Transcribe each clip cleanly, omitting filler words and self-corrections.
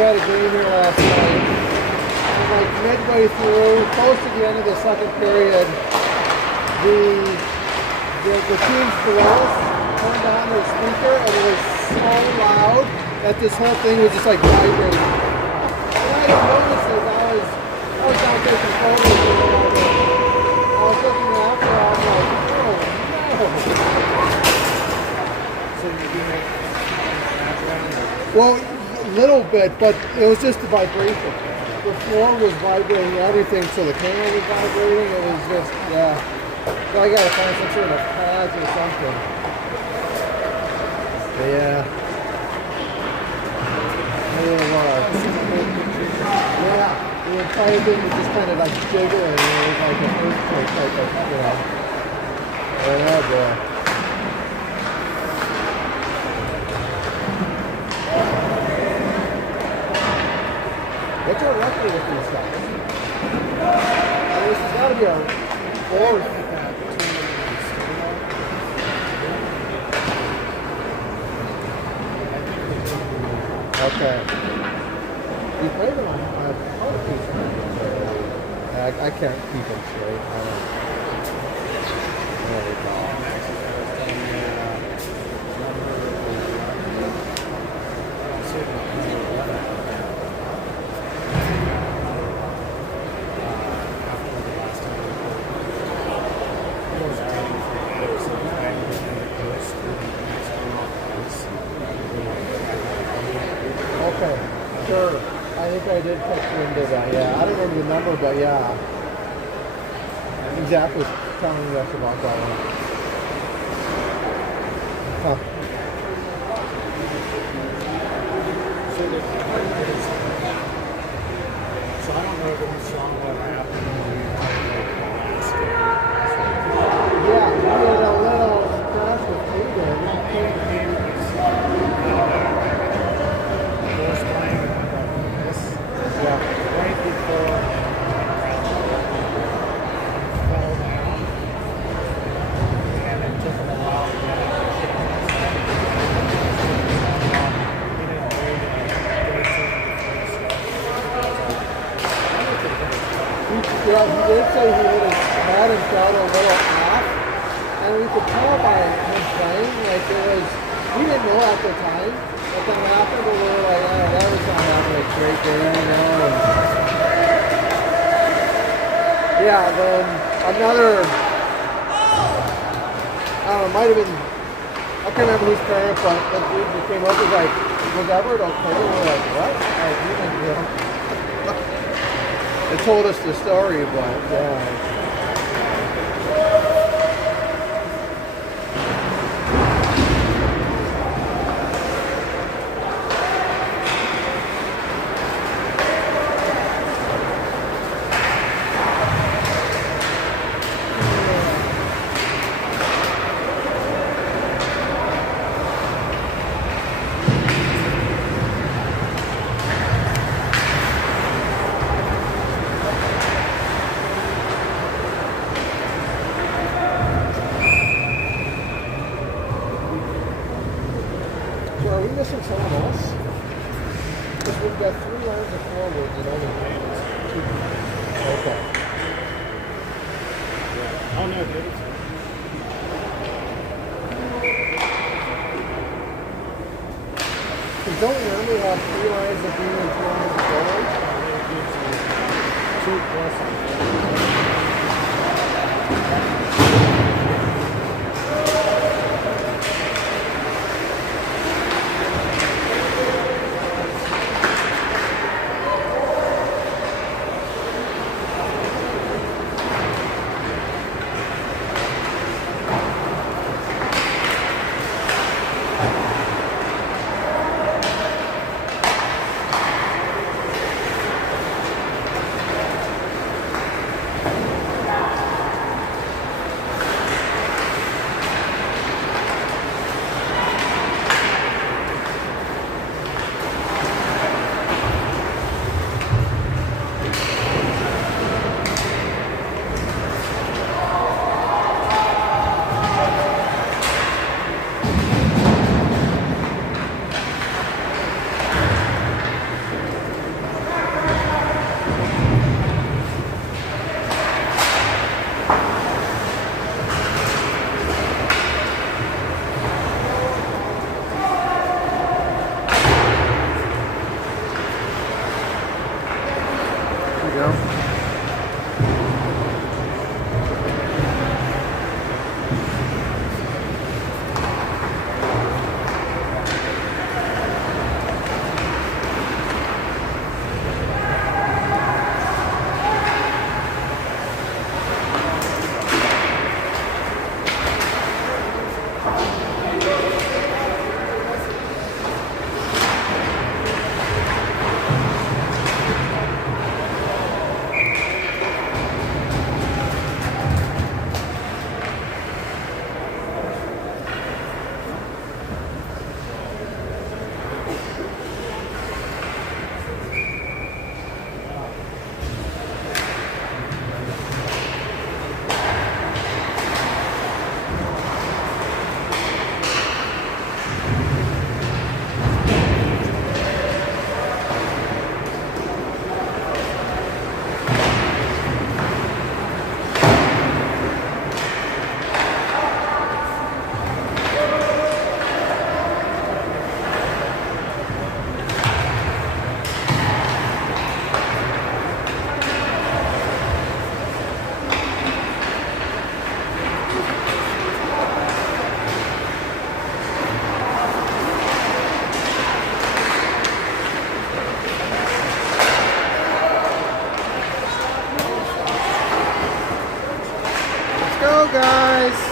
had a game here last night. And like midway through, close to the end of the second period, the team's below us turned on their speaker, and it was so loud that this whole thing was just like vibrating. And I didn't notice it. I was down taking photos of it. I was looking after it. I'm like, oh no. So you do make background? Well, a little bit, but it was just the vibration. The floor was vibrating, everything, so the camera was vibrating. It was just, yeah. So I gotta find some sort of pads or something. But yeah. Yeah. The entire thing was just kind of like jiggling. It was like an earthquake type of, you know. Oh boy. What's our record with these guys? This has got to be our fourth. Okay. We played them on other pieces. I can't keep them straight. I don't. There we go. Okay, sure. I think I did catch wind of that, yeah. I don't remember the number, but yeah. Zach was telling us about that one. Huh. So I don't know if it's song what happened when you last game. Yeah, we had a little crash with Edina. Yeah. Right before fell down, and it took him a while to get it. He didn't wait and go through the first Yeah, he did say he hit his head and felt a little off, and we could tell by him playing, like it was, we didn't know at the time, but then after we were like, oh, that was not having a great game, you know, and yeah, then another, I don't know, it might have been, I can't remember whose parent, but the dude that came up was like, was Everett okay? And we're like, what? Like, we didn't, you know. It told us the story, but yeah. Are we missing someone else? Because we've got 3 lines of forwards and only 2. Okay. Yeah. Oh no, David's here. Because don't we normally have 3 lines of being and 2 lines of forwards? It gives you 2 plus. we go. Go, guys.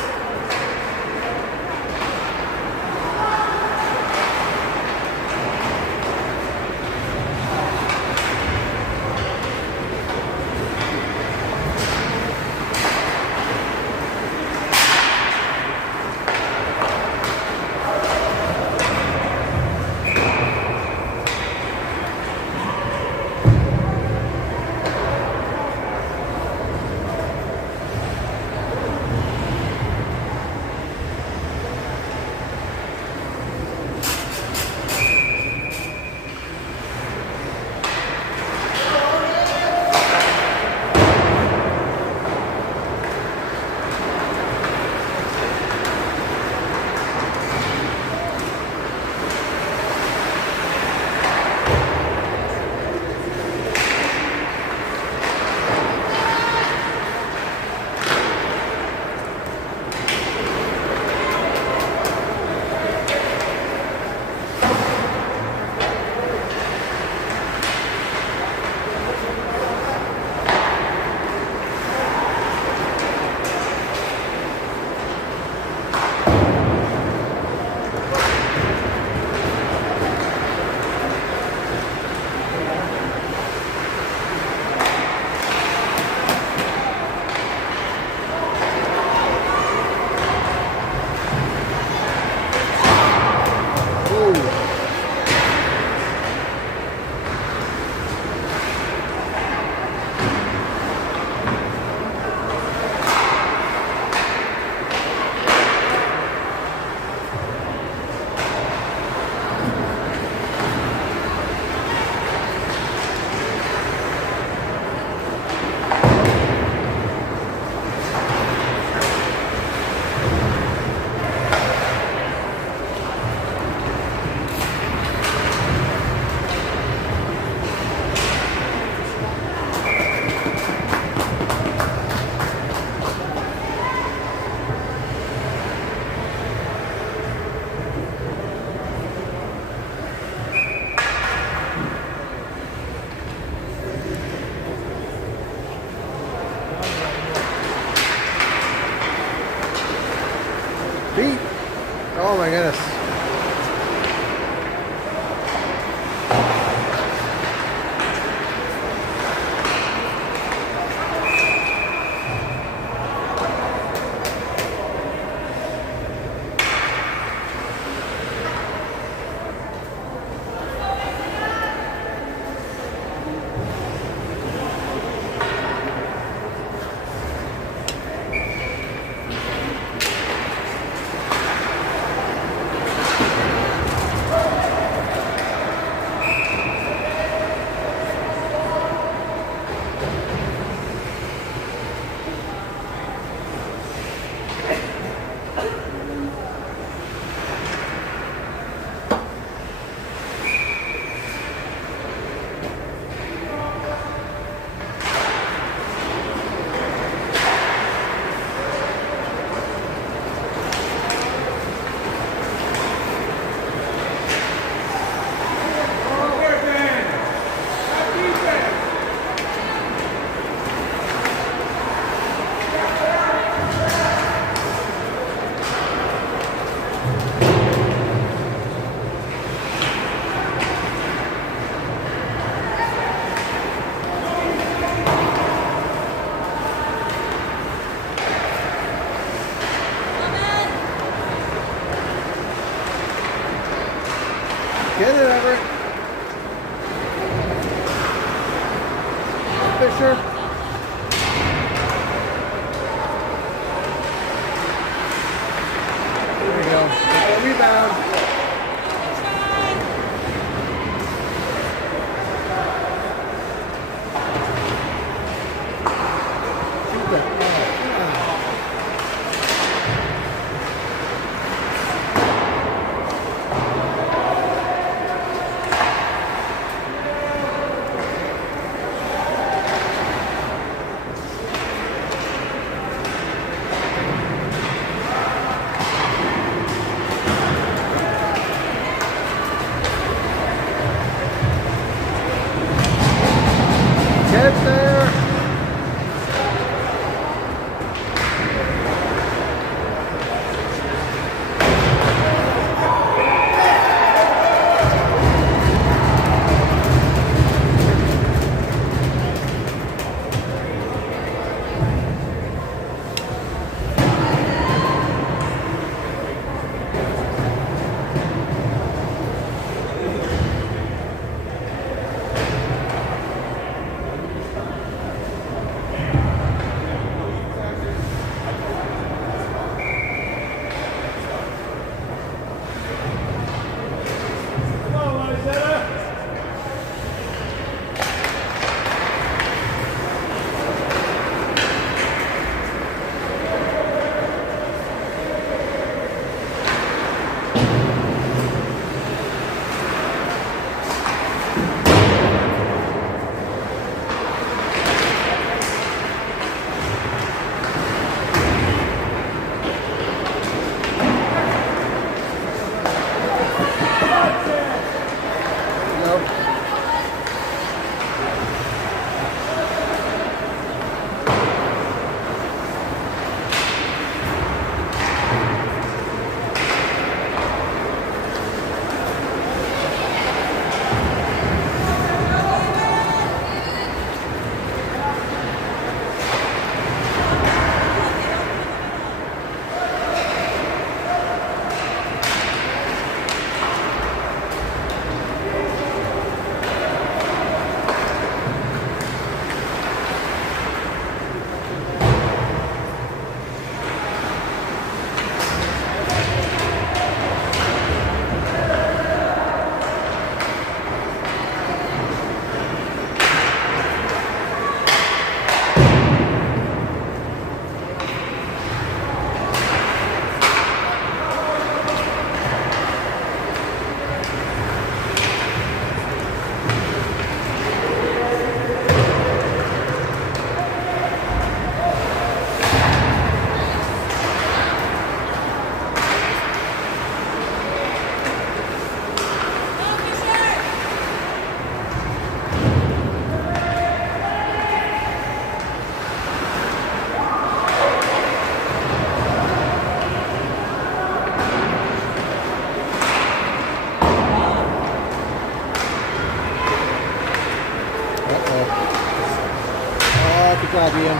Beat. Oh my goodness. Fisher. There we go. Rebound. Shoot that. Get there. Good job, Ian.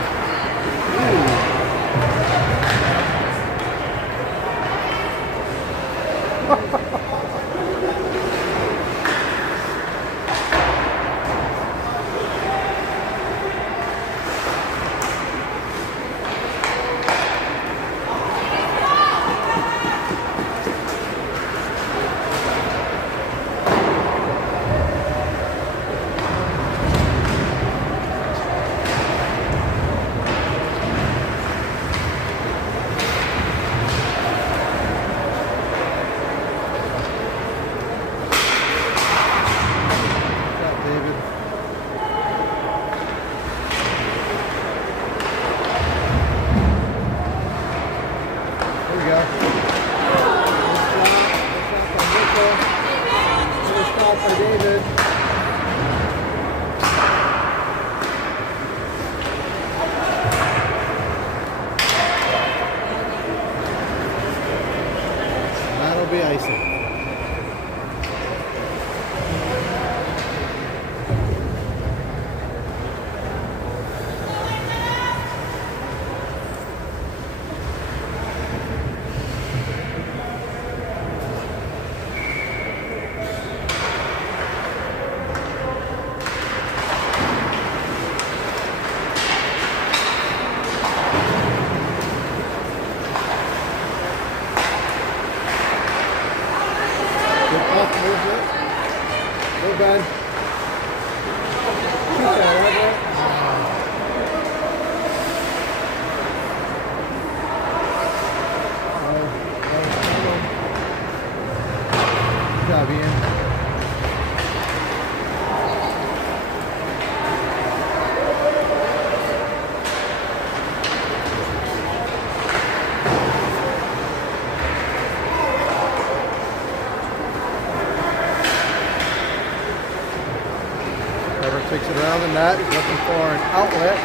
around the net. He's looking for an outlet.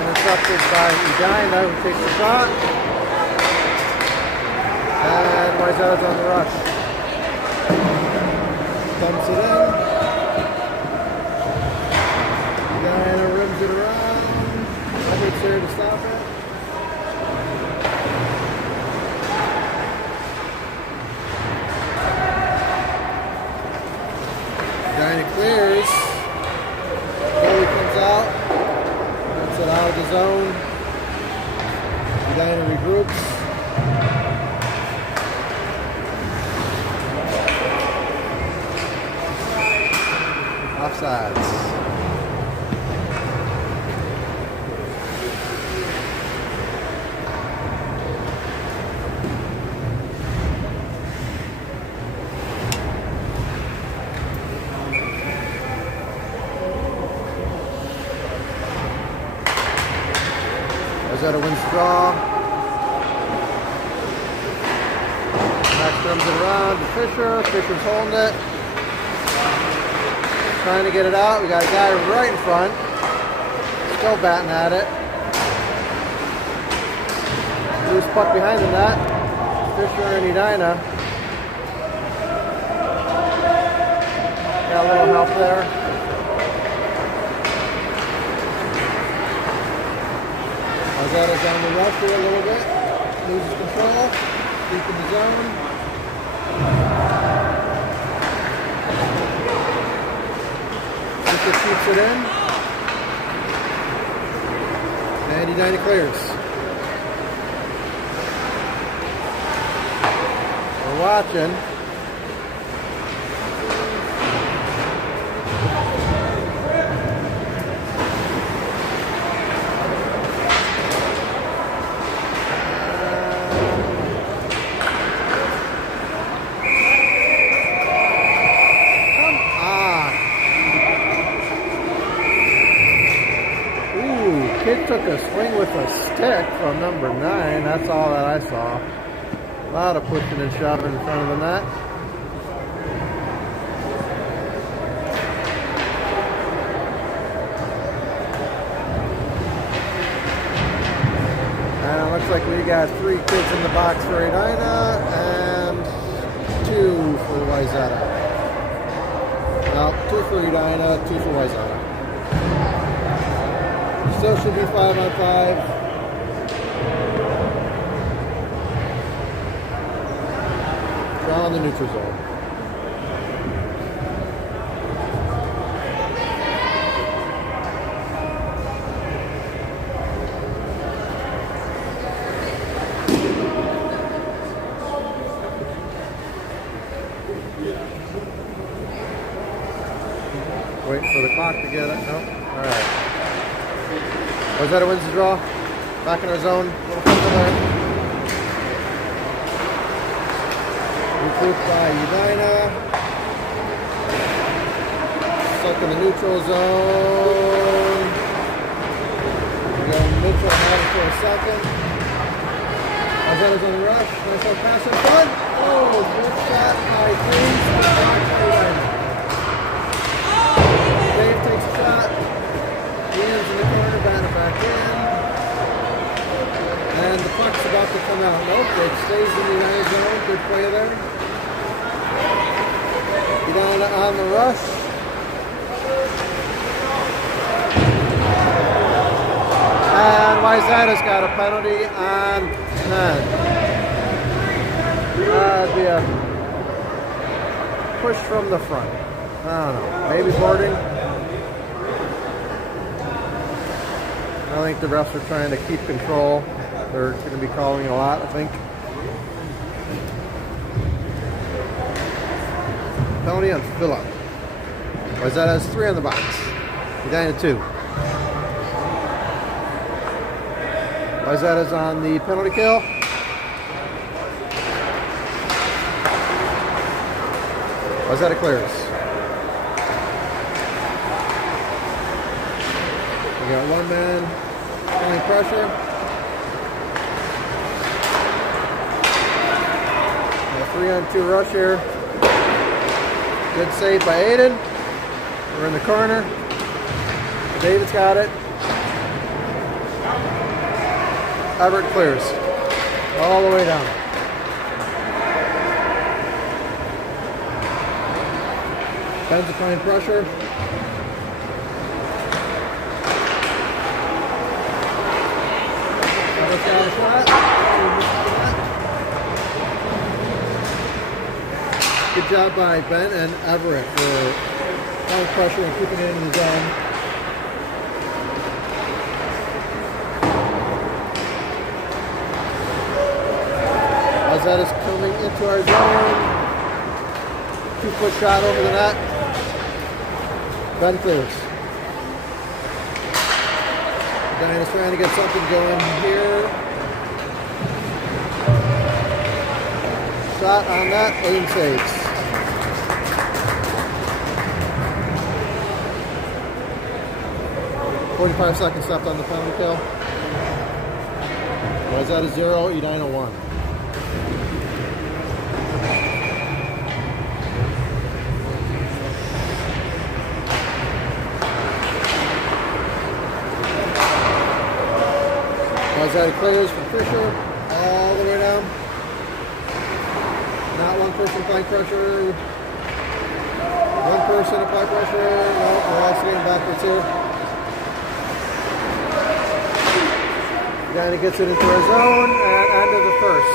Intercepted by Edina, who takes the shot. And Wayzata's on the rush. Dumps it in. Edina rims it around. Nobody's there to stop it. Edina clears. Goalie comes out. Puts it out of the zone. Edina regroups. Offsides. Wayzata wins the draw. Max drums it around to Fisher. Fisher's holding it. Trying to get it out. We got a guy right in front. Still batting at it. Loose puck behind the net. Fisher and Edina. Got a little help there. Wayzata's on the rush here a little bit. Loses control. Deep in the zone. Fisher shoots it in. And Edina clears. We're watching. Kid took a swing with a stick from number 9. That's all that I saw. A lot of pushing and shoving in front of the net. And it looks like we got 3 kids in the box for Edina and 2 for Wayzata. No, 2 for Edina, 2 for Wayzata. Still should be 5-on-5. Draw on the neutral zone. Wait for the clock to get it. Nope. All right. Wayzata wins the draw. Back in our zone. A little further there. Recouped by Edina. Stuck in the neutral zone. We go neutral now for a second. Wayzata's on the rush. Nice little pass in front. Oh, good shot by Cruz. Back by Edina. Dave takes a shot. Ian's in the corner, batting back in. And the puck's about to come out. Nope, it stays in the Edina zone. Good play there. Edina on the rush. And Wayzata's got a penalty on 10. That'd be a push from the front. I don't know. Maybe boarding. I think the refs are trying to keep control. They're going to be calling a lot, I think. Penalty on Phillip. Wayzata has 3 on the box. Edina 2. Wayzata's on the penalty kill. Wayzata clears. We got 1 man applying pressure. A 3-on-2 rush here. Good save by Aiden. We're in the corner. David's got it. Everett clears. All the way down. Ben's applying pressure. Everett's got a shot. Good job by Ben and Everett for applying pressure and keeping it in the zone. That is coming into our zone. 2-foot shot over the net. Ben clears. Edina's trying to get something going here. Shot on that. Aim saves. .45 seconds left on the penalty kill. Wayzata 0, Edina 1. Wayzata clears from Fisher all the way down. Not one person applying pressure. One person apply pressure. No, we're all skating backwards here. Edina gets it into our zone and end of the first.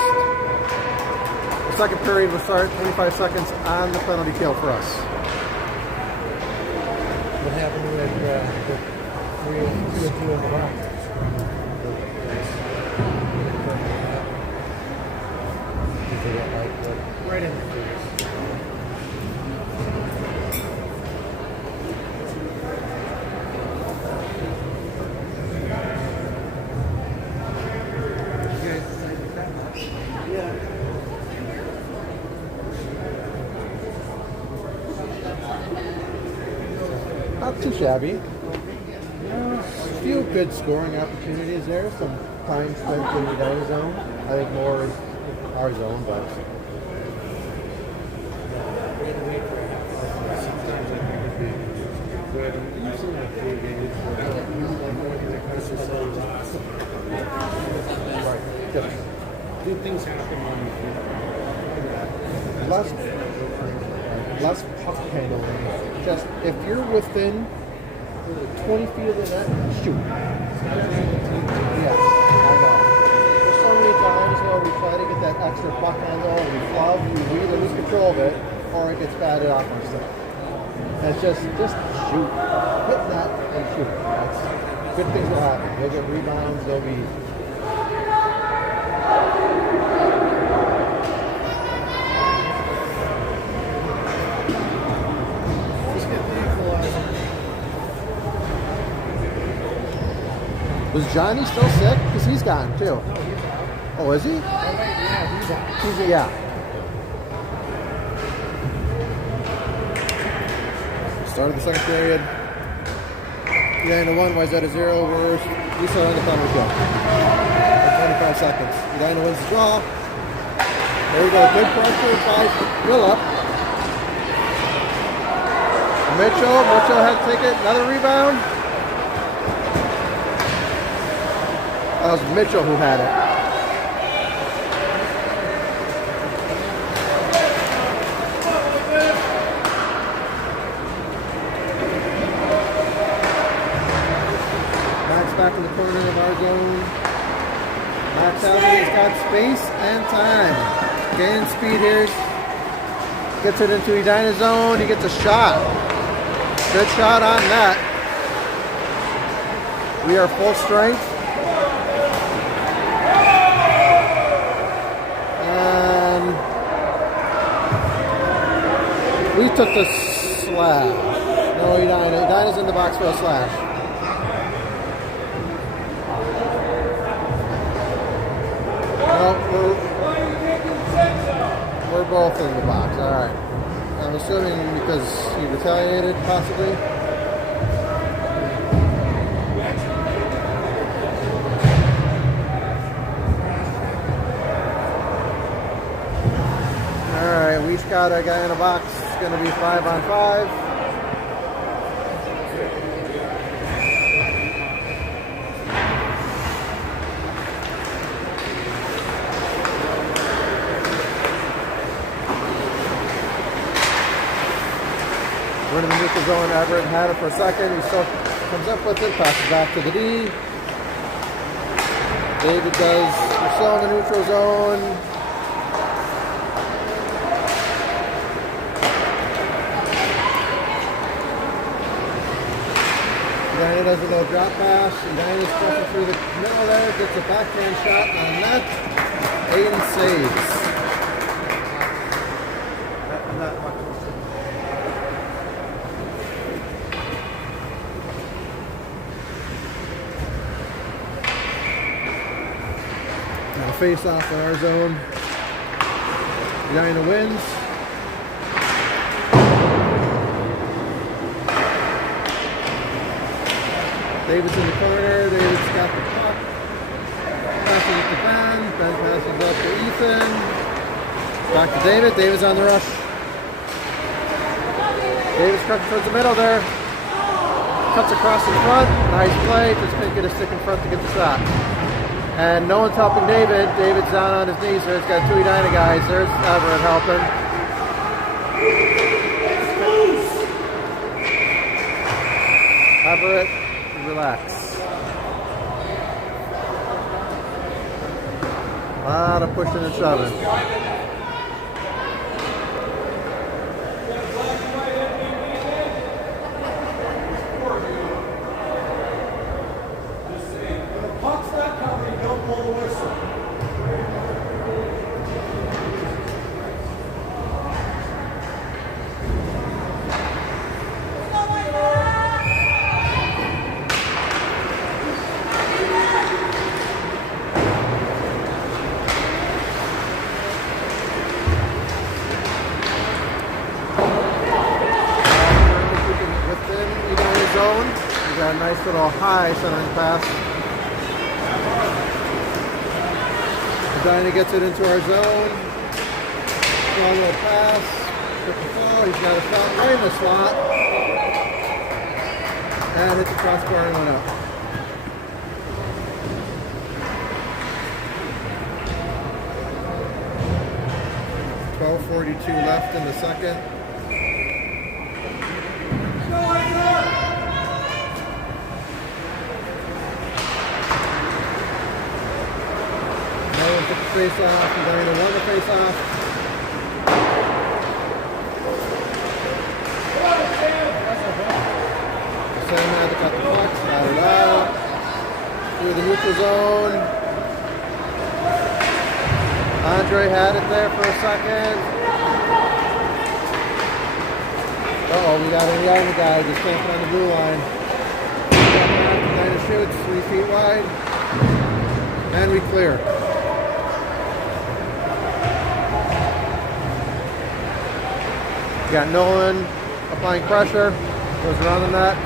The second period will start 25 seconds on the penalty kill for us. What happened with the 3 and 2 in the box? Right in the face. Yeah. Not too shabby. A few good scoring opportunities there. Some time spent in the down zone. I think more in our zone, but Sometimes I think it'd be good. Usually in the 4 games, good things happen on the field. less puck handling. Just if you're within 20 feet of the net, shoot. Yes, I know. There's so many times where we try to get that extra puck handle and we flub, we either lose control of it or it gets batted off our stick. It's just shoot. Hit that and shoot. That's, good things will happen. You'll get rebounds, there'll be Was Johnny still sick? Because he's gone too. Oh, is he? Yeah, he's on. Yeah. Start of the second period. Edina 1, Wayzata 0. We start on the penalty kill. 25 seconds. Edina wins the draw. There we go. Good pressure by Phillip. Mitchell had to take it. Another rebound. That was Mitchell who had it. Max back in the corner of our zone. Max has got space and time. Gaining speed here. Gets it into Edina's zone. He gets a shot. Good shot on that. We are full strength. We took the slash. No, Edina's in the box for a slash. No, we're both in the box. All right. I'm assuming because he retaliated, possibly. All right, we've got a guy in a box. It's going to be 5-on-5. zone. Everett had it for a second. He still comes up with it, passes back to the D. David does, we're still in the neutral zone. Edina does a little drop pass. Edina's pushing through the middle there, gets a backhand shot on net. Aiden saves. Not much. Now face off in our zone. Edina wins. David's in the corner. David's got the puck. Passes it to Ben. Ben passes up to Ethan. Back to David. David's on the rush. David's cutting towards the middle there. Cuts across in front. Nice play. Just couldn't get a stick in front to get the shot. And no one's helping David. David's down on his knees there. He's got two Edina guys. There's Everett helping. Everett, relax. A lot of pushing and shoving. Got a nice little high centering pass. Edina gets it into our zone. Small little pass. Triple ball. He's got a shot right in the slot. And hit the crossbar and went up. .12:42 left in the second. Face off, Edina won the face off. Sam had to cut the puck, got it out. Through the neutral zone. Andre had it there for a second. Uh-oh, we got an Edina guy just camping on the blue line. Edina shoots 3 feet wide. And we clear. Got Nolan applying pressure, goes around the net.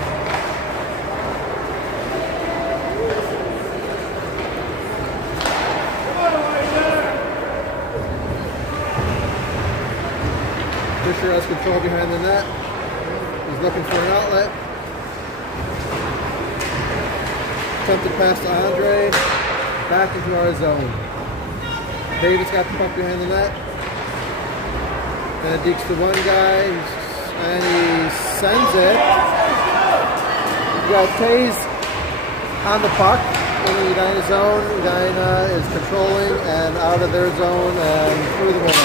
Fisher has control behind the net. He's looking for an outlet. Attempted pass to Andre. Back into our zone. David's got the puck behind the net. And it dekes to one guy, and he sends it. We got Taze on the puck in the Edina zone. Edina is controlling and out of their zone and through the middle.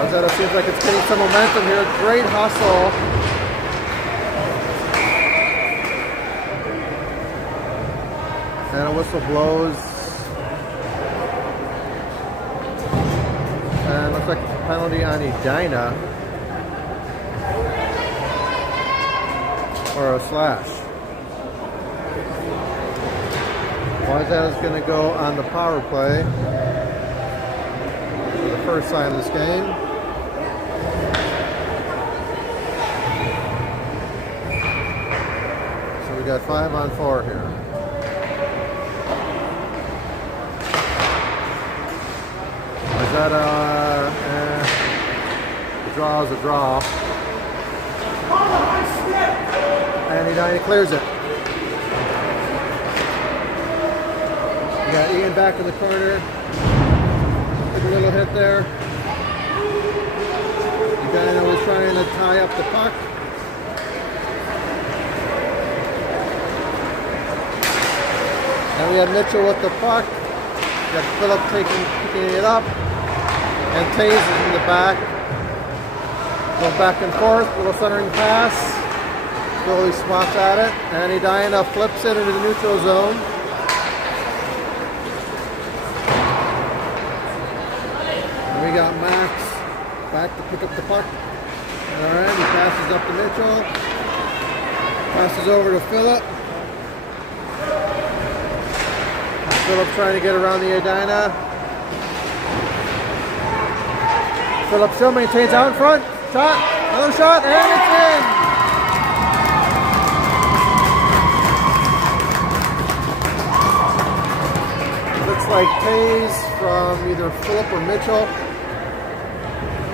Wayzata seems like it's getting some momentum here. Great hustle. And a whistle blows. And looks like it's a penalty on Edina. Or a slash. Wayzata is going to go on the power play for the first time of this game. So we got 5-on-4 here. Wayzata, the draw is a draw. And Edina clears it. We got Ian back in the corner. Took a little hit there. Edina was trying to tie up the puck. And we had Mitchell with the puck. We got Philip picking it up. And Taze is in the back. Go back and forth, little centering pass. Slowly swats at it. And Edina flips it into the neutral zone. And we got Max back to pick up the puck. Alright, he passes up to Mitchell. Passes over to Philip. Philip trying to get around the Edina. Philip still maintains out in front. Shot, another shot, and it's in! Looks like Taze from either Philip or Mitchell.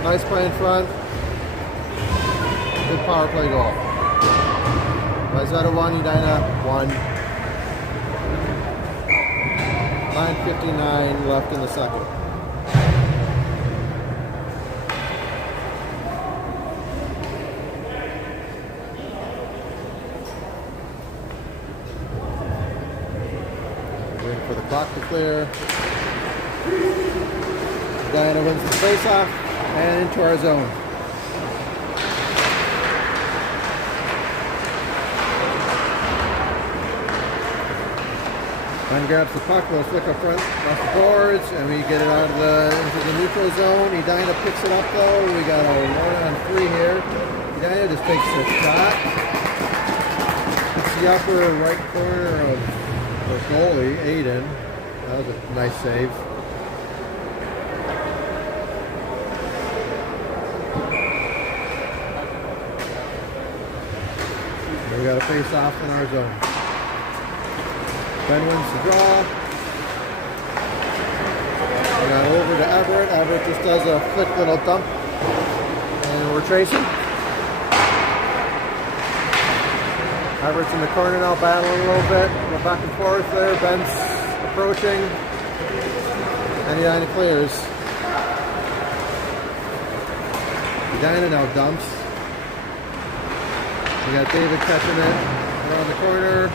Nice play in front. Good power play goal. Wayzata 1, Edina 1. 9:59 left in the second. Waiting for the clock to clear. Edina wins the face-off and into our zone. Ben grabs the puck, little flick up front, off the boards, and we get it out of into the neutral zone. Edina picks it up though. We got a 1-on-3 here. Edina just takes a shot. It's the upper right corner of the goalie, Aiden. That was a nice save. We got a face off in our zone. Ben wins the draw. We got over to Everett. Everett just does a quick little dump. And we're chasing. Everett's in the corner now, battling a little bit. Go back and forth there. Ben's approaching. And Edina clears. Edina now dumps. We got David catching it around the corner.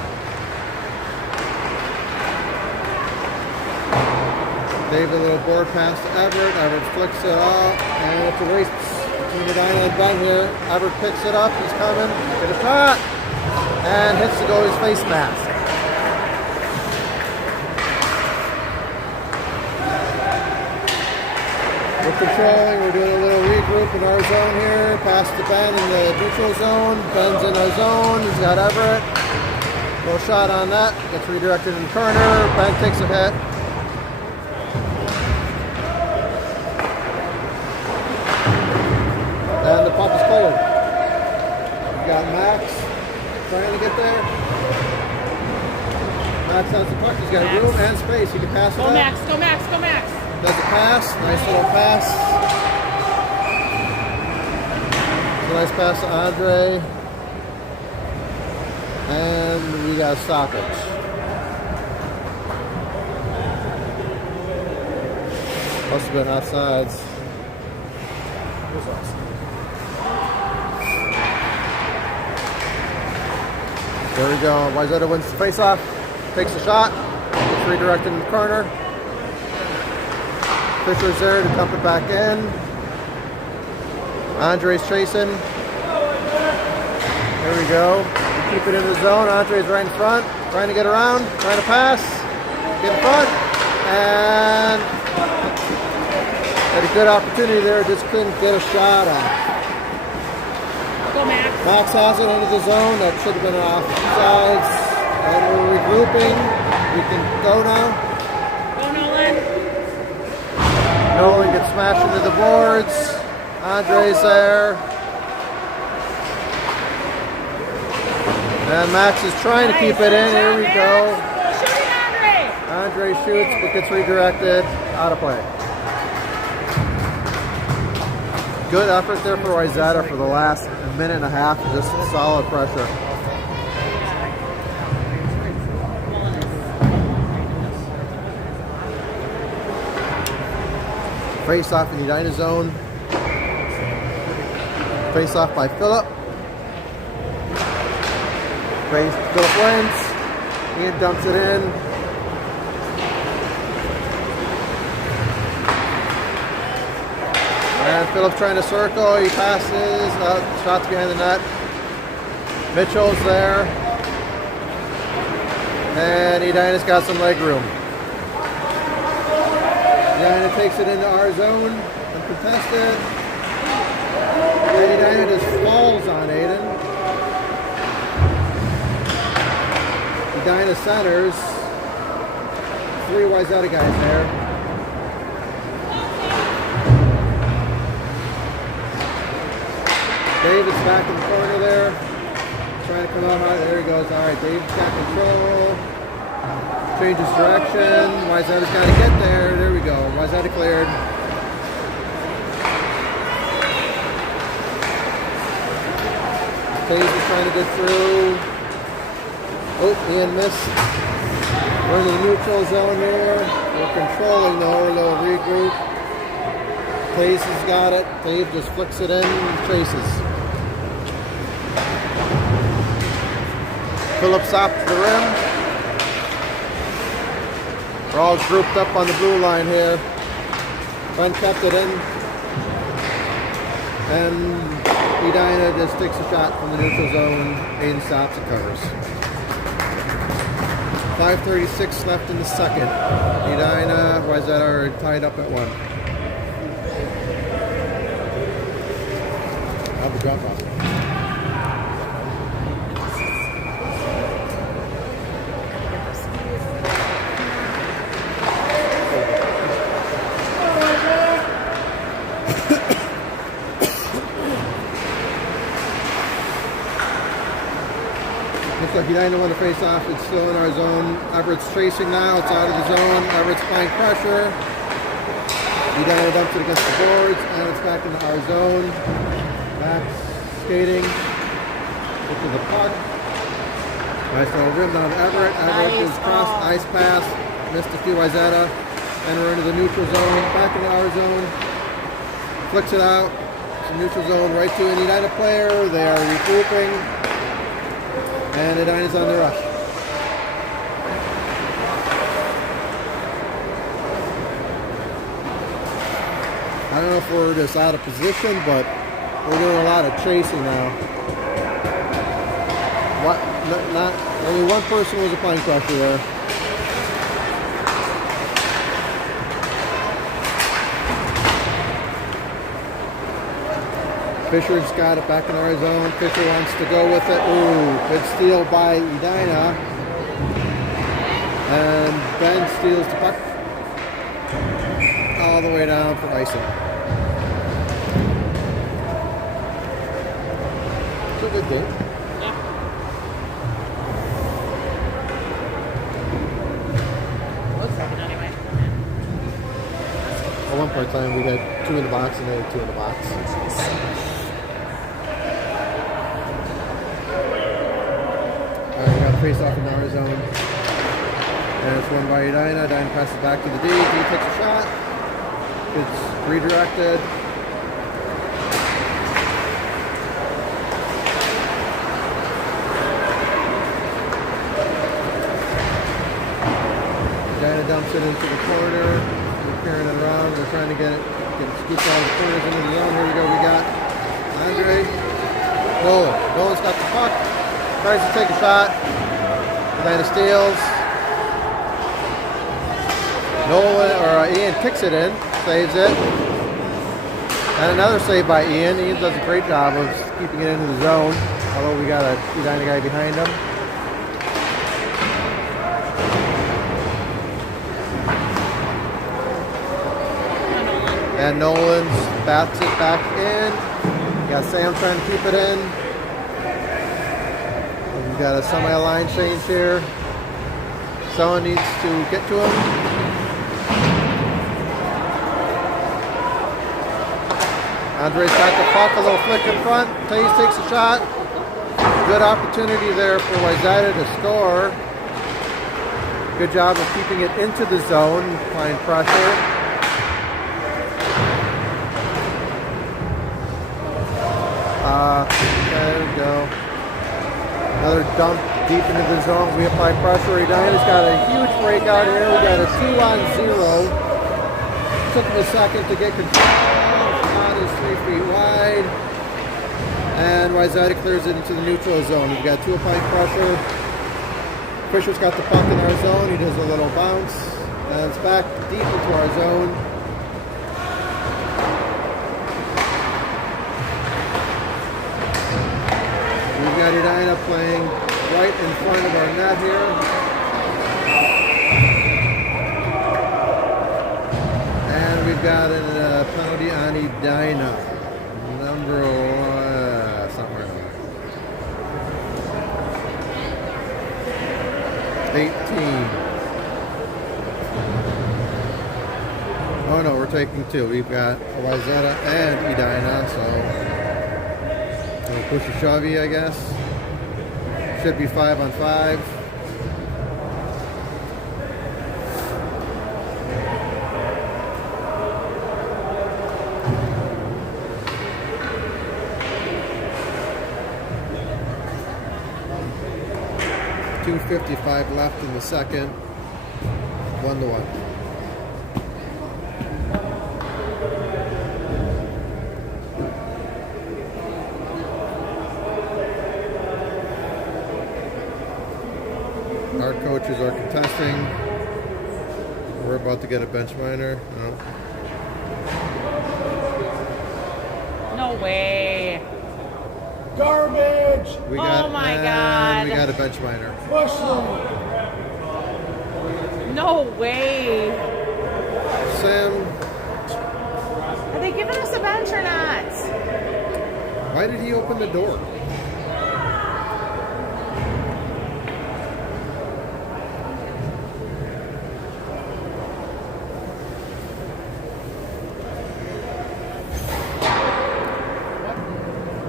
David, a little board pass to Everett. Everett flicks it off, and it's a race between Edina and Ben here. Everett picks it up. He's coming. Get a shot, and hits the goalie's face mask. We're controlling. We're doing a little regroup in our zone here. Pass to Ben in the neutral zone. Ben's in our zone. He's got Everett. Little shot on that. Gets redirected in the corner. Ben takes a hit. And the puck is cleared. We got Max trying to get there. Max has the puck. He's got room and space. He can pass it up. Go Max, go Max, go Max. Does the pass. Nice little pass. It's a nice pass to Andre. And we got a stoppage. Must have been offsides. It was offside. There we go. Wayzata wins the face-off. Takes a shot. Gets redirected in the corner. Fisher's there to dump it back in. Andre's chasing. There we go. We keep it in the zone. Andre's right in front. Trying to get around. Trying to pass. Get in front. And had a good opportunity there. Just couldn't get a shot off. Go Max. Max has it into the zone. That should have been offsides. And we're regrouping. We can go now. Go Nolan. Nolan gets smashed into the boards. Andre's there. And Max is trying to keep it in. Here we go. Shooting Andre. Andre shoots but gets redirected. Out of play. Good effort there for Wayzata for the last minute and a half. Just solid pressure. Face off in the Edina zone. Face off by Philip. Philip wins. Ian dumps it in. And Philip's trying to circle. He passes. Shots behind the net. Mitchell's there. And Edina's got some leg room. Edina takes it into our zone. Uncontested. And Edina just falls on Aiden. Edina centers. 3 Wayzata guys there. David's back in the corner there. Trying to come out high. There he goes. Alright, David's got control. Changes direction. Wayzata's got to get there. There we go. Wayzata cleared. Taves is trying to get through. Oh, Ian missed. We're in the neutral zone here. We're controlling though. We're a little regroup. Taves has got it. Tave just flicks it in and traces. Phillips up to the rim. We're all grouped up on the blue line here. Brent kept it in. And Edina just takes a shot from the neutral zone. Aiden stops and covers. 5:36 left in the second. Edina, Wayzata are tied up at 1. I'll be drop off. Looks like Edina won the face-off. It's still in our zone. Everett's chasing now. It's out of the zone. Everett's applying pressure. Edina dumps it against the boards, and it's back into our zone. Back skating. Into the puck. Nice little rim on Everett. Everett is crossed. Ice pass. Missed a few Wayzata. And we're into the neutral zone. Back into our zone. Flicks it out. It's a neutral zone right to an Edina player. They are regrouping. And Edina's on the rush. I don't know if we're just out of position, but we're doing a lot of chasing now. Not only one person was applying pressure there. Fisher's got it back in our zone. Fisher wants to go with it. Ooh, good steal by Edina. And Ben steals the puck all the way down for icing. It's a good game. Anyway. At one point in time, we had 2 in the box and they had 2 in the box. Face off in our zone. And it's won by Edina. Edina passes back to the D. D takes a shot. It's redirected. Edina dumps it into the corner. We're carrying it around. We're trying to get it scooped all the corners into the zone. Here we go. We got Andre. Nolan. Nolan's got the puck. Tries to take a shot. Edina steals. Ian kicks it in, saves it. And another save by Ian. Ian does a great job of keeping it into the zone, although we got a Edina guy behind him. And Nolan's bats it back in. We got Sam trying to keep it in. We've got a semi-line change here. Someone needs to get to him. Andre's got the puck, a little flick in front. Taves takes a shot. Good opportunity there for Wayzata to score. Good job of keeping it into the zone, applying pressure. There we go. Another dump deep into the zone. We apply pressure. Edina's got a huge breakout here. We got a 2-on-0. Took him a second to get control. Shot is 3 feet wide. And Wayzata clears it into the neutral zone. We've got 2 applying pressure. Fisher's got the puck in our zone. He does a little bounce. And it's back deep into our zone. We've got Edina playing right in front of our net here. And we've got a penalty on Edina. Number 1, somewhere in there. 18. Oh no, we're taking 2. We've got Wayzata and Edina, so push a shovey, I guess. Should be 5-on-5. .255 left in the second. 1-1. Our coaches are contesting. We're about to get a bench minor. No way. Garbage! We got, oh my God. We got a bench minor. Push them! No way. Sam, Are they giving us a bench or not? why did he open the door?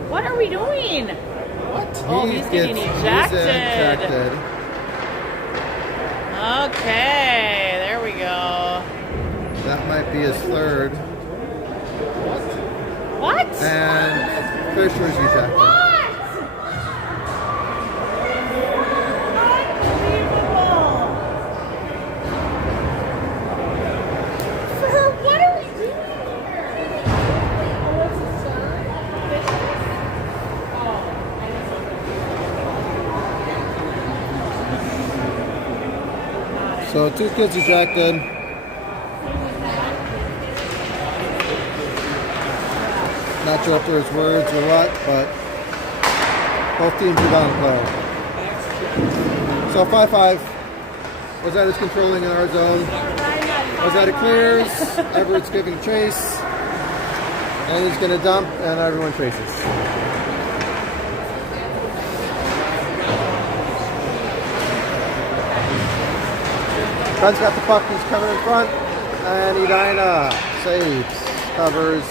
What are we doing? What? Oh, he's getting ejected. ejected. Okay, there we go. That might be his third. What? And Fisher's ejected. What? Unbelievable. What are we doing here? Oh, what's his son? So 2 kids ejected. Not sure if there's words or what, but both teams are down play. So 5-5. Wayzata's controlling in our zone. Wayzata clears. Everett's giving chase. And he's going to dump, and everyone chases. Ben's got the puck, he's coming in front, and Edina saves, covers.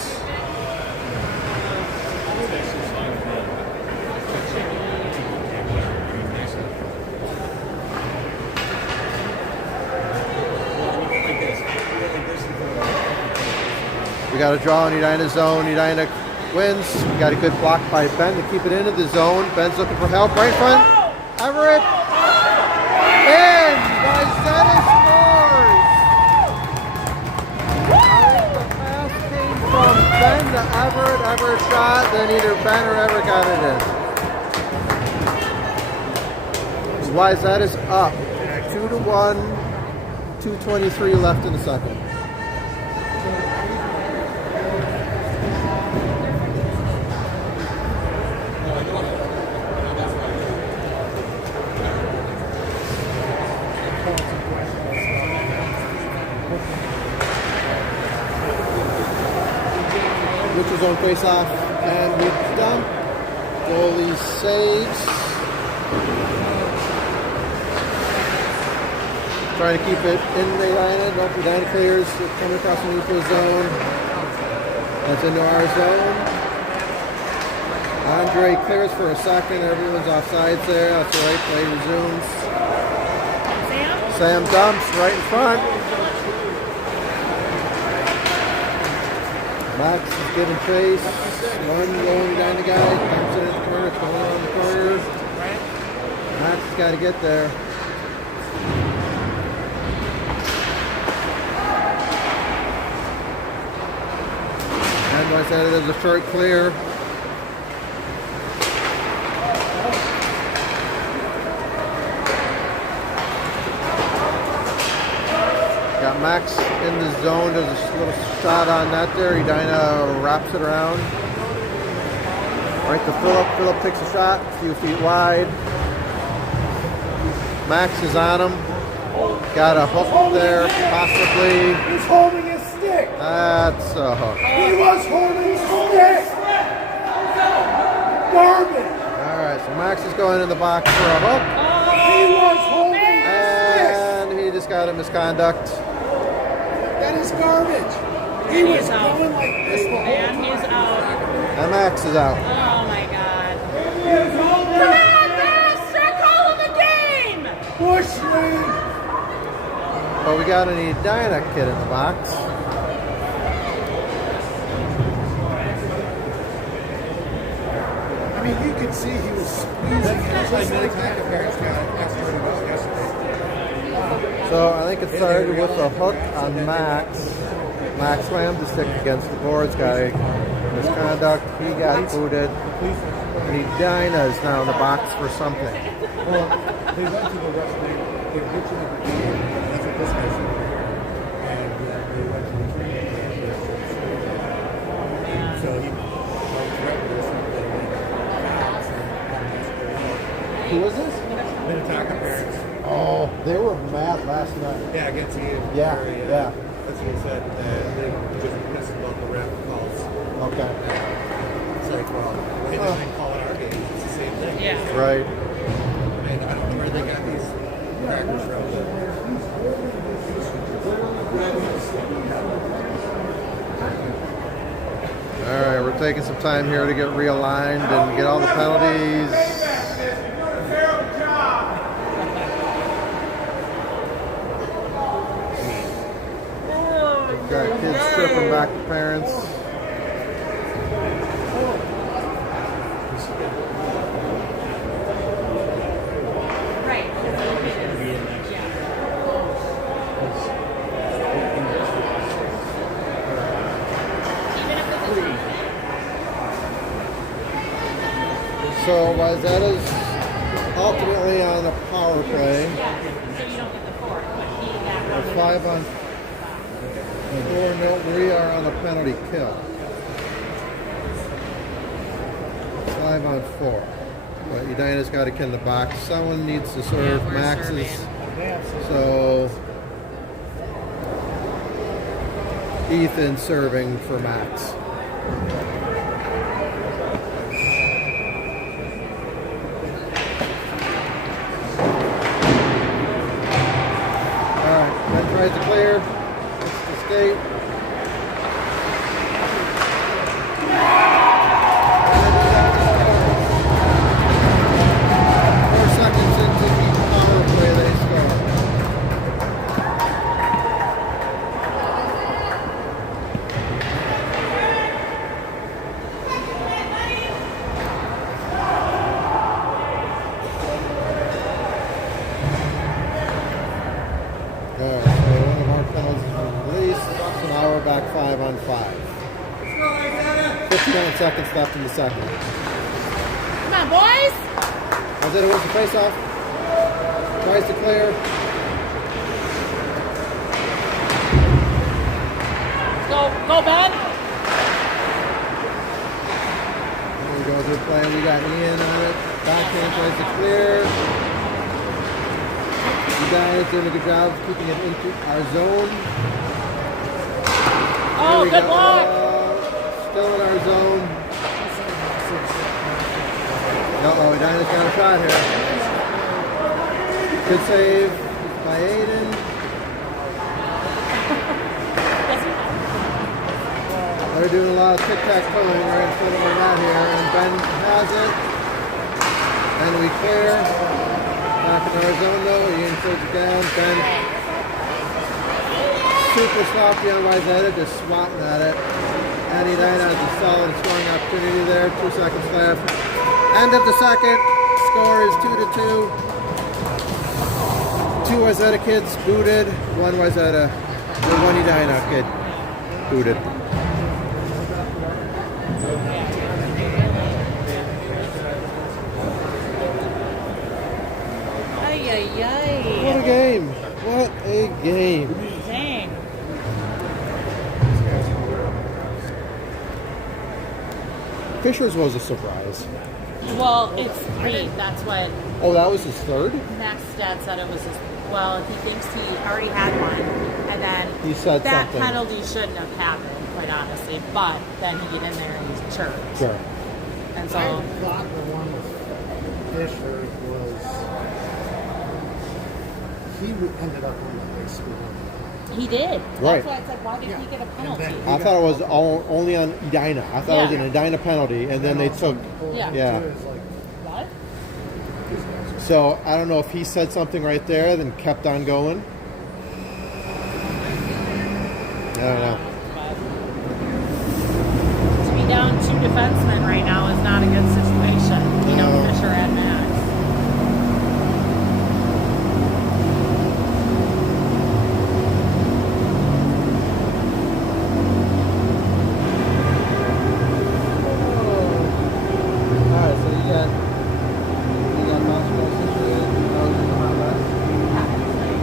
We got a draw in Edina's zone. Edina wins. We got a good block by Ben to keep it into the zone. Ben's looking for help right in front. Everett. And Wayzata scores. The pass came from Ben to Everett. Everett shot. Then either Ben or Everett got it in. Wayzata's up 2-1. 2:23 left in the second. Neutral zone face off, and we dump. Goalie saves. Trying to keep it in the Edina. Nope, Edina clears. Coming across the neutral zone. That's into our zone. Andre clears for a second. Everyone's offsides there. That's right. Play resumes. Sam dumps right in front. Max is giving chase. One going down the guy. Dumps it in the corner. It's going around the corner. Max has got to get there. And I said there's a short clear. Got Max in the zone. There's a little shot on that there. Edina wraps it around. Right to Phillip. Phillip takes a shot, a few feet wide. Max is on him. Got a hook there, possibly. He's holding his stick. That's a hook. He was holding his stick. Garbage. Alright, so Max is going in the box for a hook. He was holding his stick. And he just got a misconduct. That is garbage. He was going like this the whole And time. he's out. And Max is out. Oh my god. He is holding Come on, Max! Start calling the game! Bush league. But we got an Edina kid in the box. I mean, you could see he was squeezing it. Just like the parents got extra yesterday. So I think it started with a hook on Max. Max slammed the stick against the boards, got a misconduct, he got booted. And Edina is now in the box for something. Well, they went to the wrestling, they originally began, that's what this guy said here. And they went to the training camp. So he threatened or something. Who was this? Been attacking parents. Oh, they were mad last night. Yeah, against you. Yeah, yeah. That's what he said. They were just pissed about the ref calls. Okay. It's like, well, they didn't call it our game. It's the same thing. Yeah. Right. And I don't know where they got these crackers from. All right, we're taking some time here to get realigned and get all the penalties. Got kids stripping back to parents. Right. So Wayzata's ultimately on a power play. So you don't get the fourth, but he got A 5 on 4. No, we are on a penalty kill. 5 on 4. But Edina's got to kill the box. Someone needs to serve. we're Max's. serving. So Ethan serving for Max. Alright, Ben tries to clear. It's the skate. Into the power play they score. Alright, so one of our penalties is released. So now we're back 5 on 5. 59 seconds left in the second. Come on, boys! Wayzata wins the face-off. Tries to clear. Go, Ben! Here we go, they're playing. We got Ian on it. Backhand tries to clear. You guys doing a good job of keeping it into our zone. Oh, Here we good go. block! Still in our zone. Uh-oh, Edina's got a shot here. Good save by Aiden. They're doing a lot of tic-tac-toeing right in front of our net here, and Ben has it. And we clear. Back in our zone though, Ian throws it down. Ben super sloppy on Wayzata, just swatting at it. And Edina has a solid scoring opportunity there. 2 seconds left. End of the second. Score is 2-2. 2 Wayzata kids booted. 1 Wayzata, or 1 Edina kid booted. Ay, ay, ay. What a game! What a game! Dang. Fisher's was a surprise. Well, it's 3. That's what Oh, that was his third? Max dad said it was his. Well, he thinks he already had one. And then He said that something. penalty shouldn't have happened, quite honestly. But then he get in there and he's chirped. Sure. And I so, thought the one with Fisher was he ended up on the big score. he did. Right. That's why I said, why did he get a penalty? And I thought it was only on Edina. I thought it was Yeah. an Edina penalty, and then they took. Yeah. Yeah. It's like, What? these guys are So I don't know if he said something right there, then kept on going. I don't know. But to be down 2 defensemen right now is not a good situation. You know, No. Fisher and Max. Alright, so you got basketball situated. That was just about that.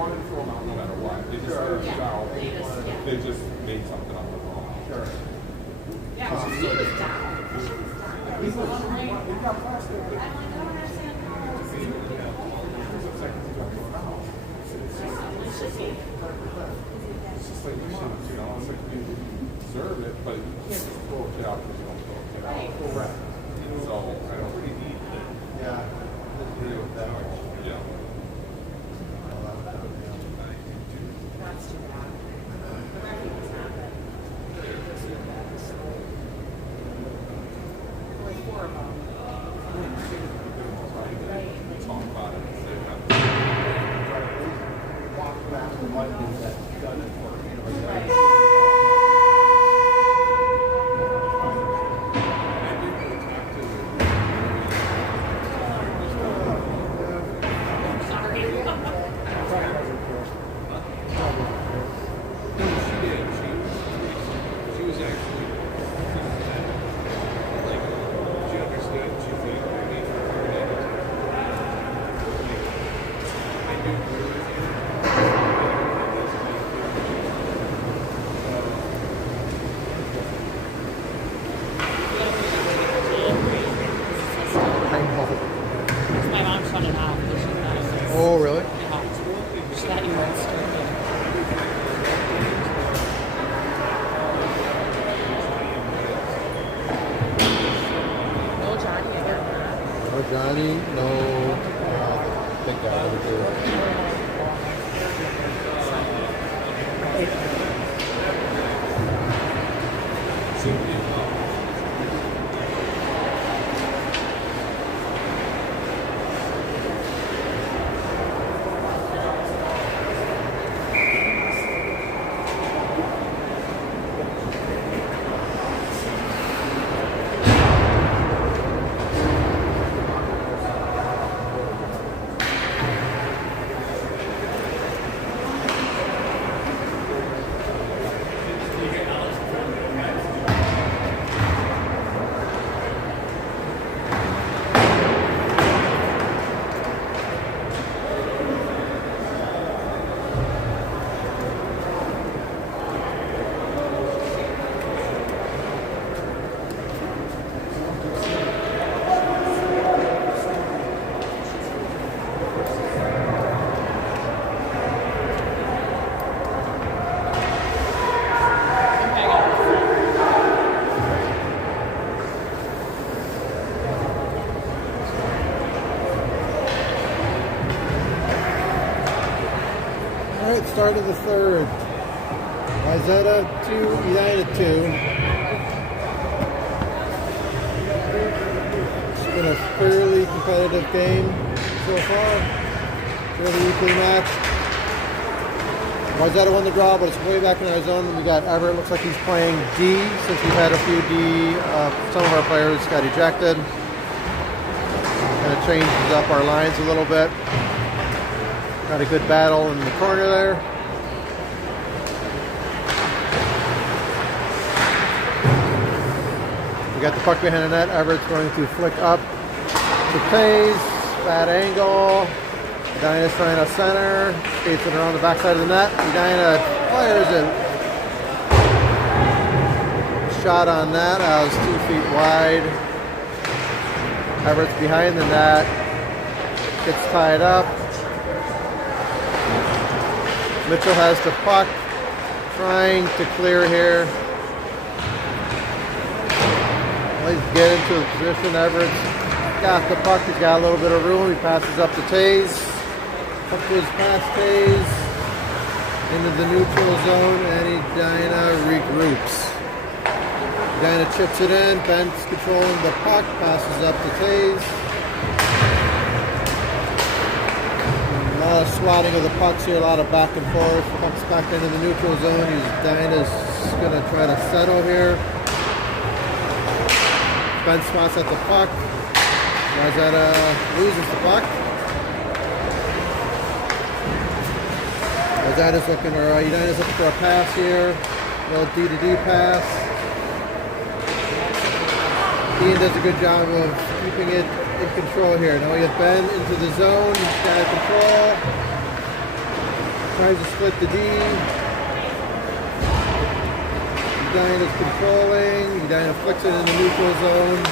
wanted to throw them out no matter what. They just they just made something up of them. Sure. Yeah, well, he was down. He's got plastic. It's just like you should, you know, it's like you deserve it, but you can't just throw a kid out because you don't throw a kid out. Correct. So I don't really need it. Yeah. Yeah. That's too bad. The record was not that. There were 4 of them. We talk about it and say that. Walk back the money that doesn't work. Right. My mom shut it off because she's not a sis. Oh, really? Yeah. She thought you weren't stupid. No Johnny again, huh? No Johnny, no big guy over there. Alright, start of the third. Wayzata 2, Edina 2. It's been a fairly competitive game so far. Fairly equally matched. Wayzata won the draw, but it's way back in our zone. And we got Everett. Looks like he's playing D since we've had a few D. Some of our players got ejected. Kind of changes up our lines a little bit. Got a good battle in the corner there. We got the puck behind the net. Everett's going to flick up to Taze. Bad angle. Edina's trying to center. Skates it around the backside of the net. Edina fires it. Shot on that. That was 2 feet wide. Everett's behind the net. Gets tied up. Mitchell has the puck, trying to clear here. Let's get into the position. Everett's got the puck. He's got a little bit of room. He passes up to Taze. Puck goes past Taze into the neutral zone, and Edina regroups. Edina chips it in. Ben's controlling the puck. Passes up to Taze. A lot of swatting of the pucks here, a lot of back and forth. Puck's back into the neutral zone. Edina's going to try to settle here. Ben swats at the puck. Wayzata loses the puck. Edina's looking for a pass here. A little D-to-D pass. Ian does a good job of keeping it in control here. Now we get Ben into the zone. He's got control. tries to split the D. Edina's controlling. Edina flicks it in the neutral zone.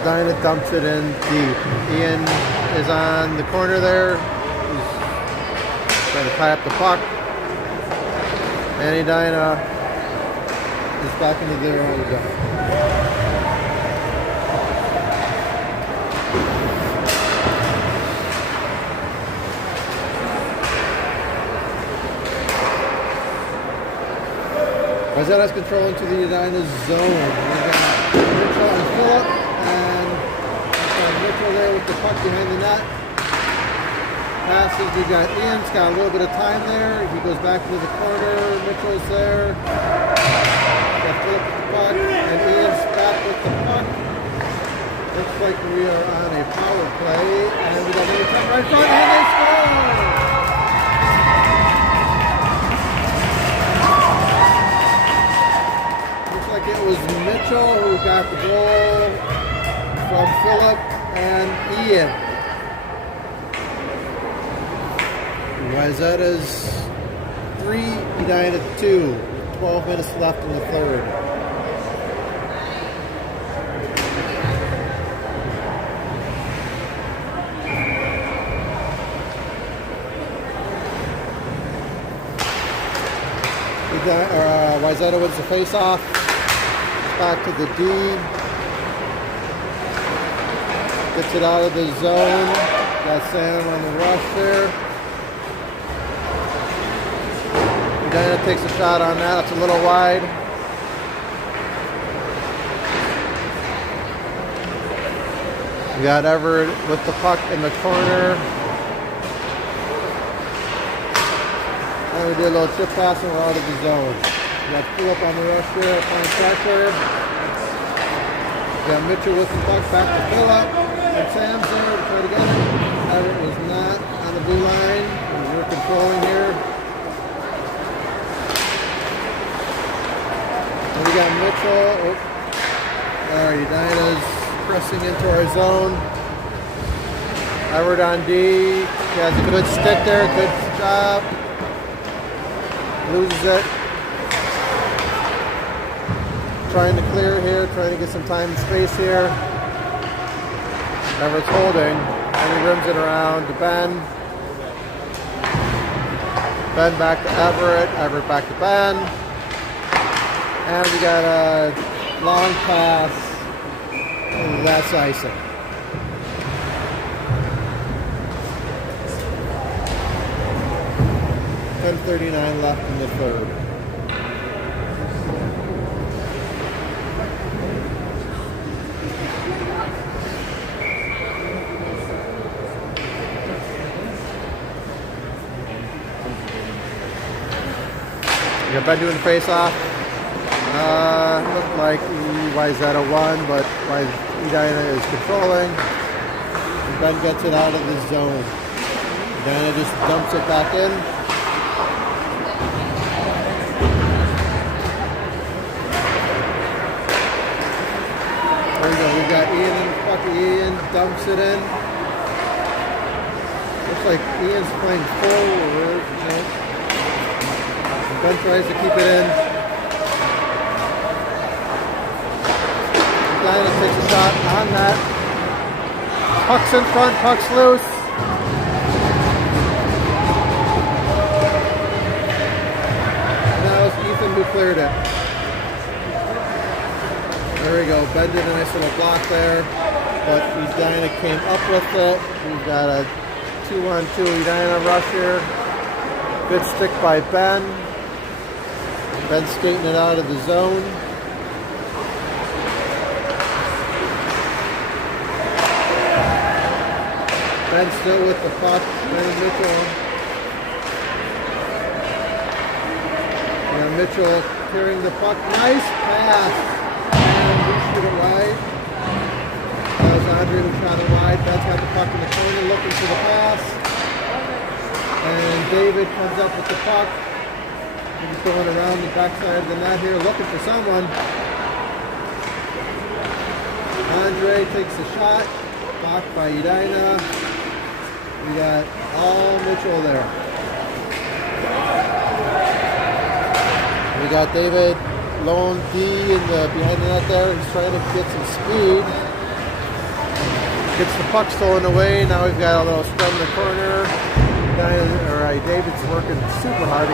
Edina dumps it in deep. Ian is on the corner there. He's trying to tie up the puck. And Edina is back into their own zone. Wayzata's controlling to the Edina zone. We got Mitchell and Phillip, and Mitchell there with the puck behind the net. Passes, we got Ian's got a little bit of time there. He goes back into the corner. Mitchell's there. Got Phillip with the puck, and Ian's back with the puck. Looks like we are on a power play, and we got another time right front, and they score! It was Mitchell who got the goal from Phillip and Ian. Wayzata's 3, Edina 2. 12 minutes left in the third. Wayzata wins the face-off. Back to the D. Gets it out of the zone. Got Sam on the rush there. Edina takes a shot on that. It's a little wide. We got Everett with the puck in the corner. And we did a little chip pass and we're out of the zone. We got Phillip on the rush there, applying pressure. We got Mitchell with the puck back to Phillip. And Sam's there to try to get it. Everett was not on the blue line. We're controlling here. And we got Mitchell. Oh. Alright, Edina's pressing into our zone. Everett on D. He has a good stick there, good job. Loses it. Trying to clear here, trying to get some time and space here. Everett's holding, and he rims it around to Ben. Ben back to Everett, Everett back to Ben. And we got a long pass, and that's icing. .39 left in the third. We got Ben doing the face-off. Looked like Wayzata won, but Edina is controlling. And Ben gets it out of the zone. Edina just dumps it back in. There we go. We got Ian in the puck. Ian dumps it in. Looks like Ian's playing forward. Ben tries to keep it in. Edina takes a shot on that. Puck's in front, puck's loose. And that was Ethan who cleared it. There we go. Ben did a nice little block there. But Edina came up with it. We've got a 2-on-2 Edina rush here. Good stick by Ben. Ben skating it out of the zone. Ben still with the puck. Ben Mitchell. And Mitchell carrying the puck. Nice pass. And we shoot it wide. That was Andre who shot it wide. Ben's got the puck in the corner looking for the pass. And David comes up with the puck. He's going around the backside of the net here looking for someone. Andre takes a shot, blocked by Edina. We got all Mitchell there. We got David Lone D in the behind the net there. He's trying to get some speed. Gets the puck stolen away. Now we've got a little scrum in the corner. David's working super hard.